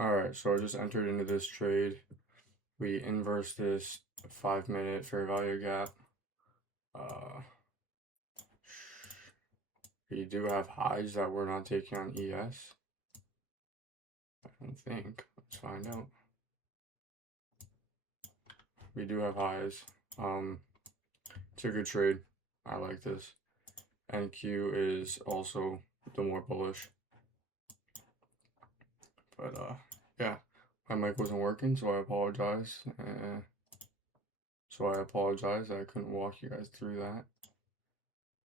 Alright, so I just entered into this trade. We inverse this 5-minute fair value gap. We do have highs that we're not taking on ES. I don't think. Let's find out. We do have highs. It's a good trade. I like this. NQ is also the more bullish. But yeah, my mic wasn't working, so I apologize. I couldn't walk you guys through that.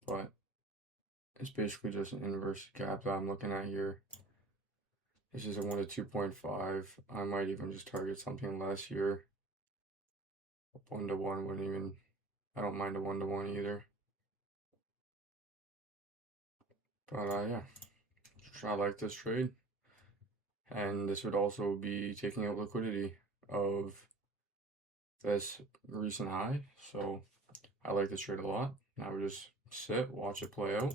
But it's basically just an inverse gap that I'm looking at here. This is a 1 to 2.5. I might even just target something less here. 1 to 1 wouldn't even, I don't mind a 1 to 1 either. But yeah, I like this trade. And this would also be taking out liquidity of this recent high. So I like this trade a lot. Now we just sit, watch it play out.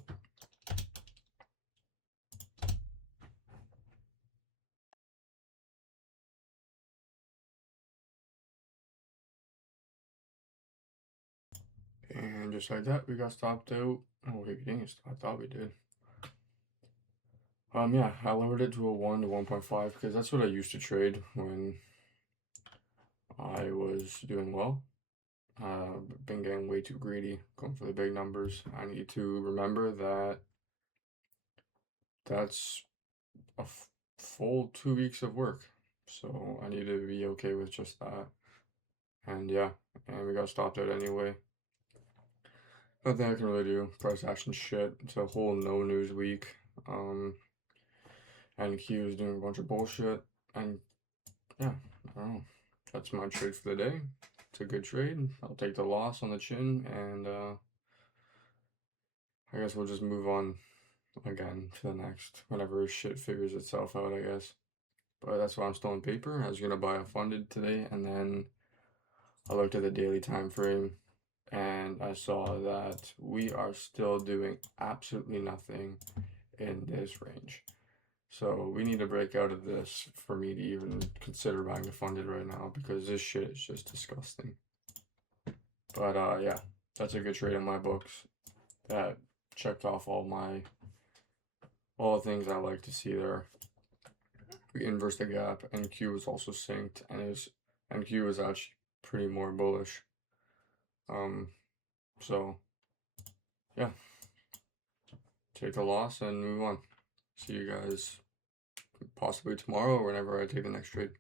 And just like that, we got stopped out. Oh, wait, we didn't get stopped. I thought we did. Yeah, I lowered it to a 1 to 1.5 because that's what I used to trade when I was doing well. Been getting way too greedy, going for the big numbers. I need to remember that that's a full 2 weeks of work. So I need to be okay with just that. And yeah, and we got stopped out anyway. Nothing I can really do. Price action shit. It's a whole no news week. And Q is doing a bunch of bullshit. And yeah, I don't know. That's my trade for the day. It's a good trade. I'll take the loss on the chin, and I guess we'll just move on again to the next whenever shit figures itself out, I guess. But that's why I'm still in paper. I was gonna buy a funded today, and then I looked at the daily time frame, and I saw that we are still doing absolutely nothing in this range. So we need to break out of this for me to even consider buying a funded right now, because this shit is just disgusting. But yeah, that's a good trade in my books. That checked off all the things I like to see there. We inversed the gap. NQ was also synced, and NQ was actually pretty more bullish. So yeah, take the loss and move on. See you guys possibly tomorrow or whenever I take the next trade.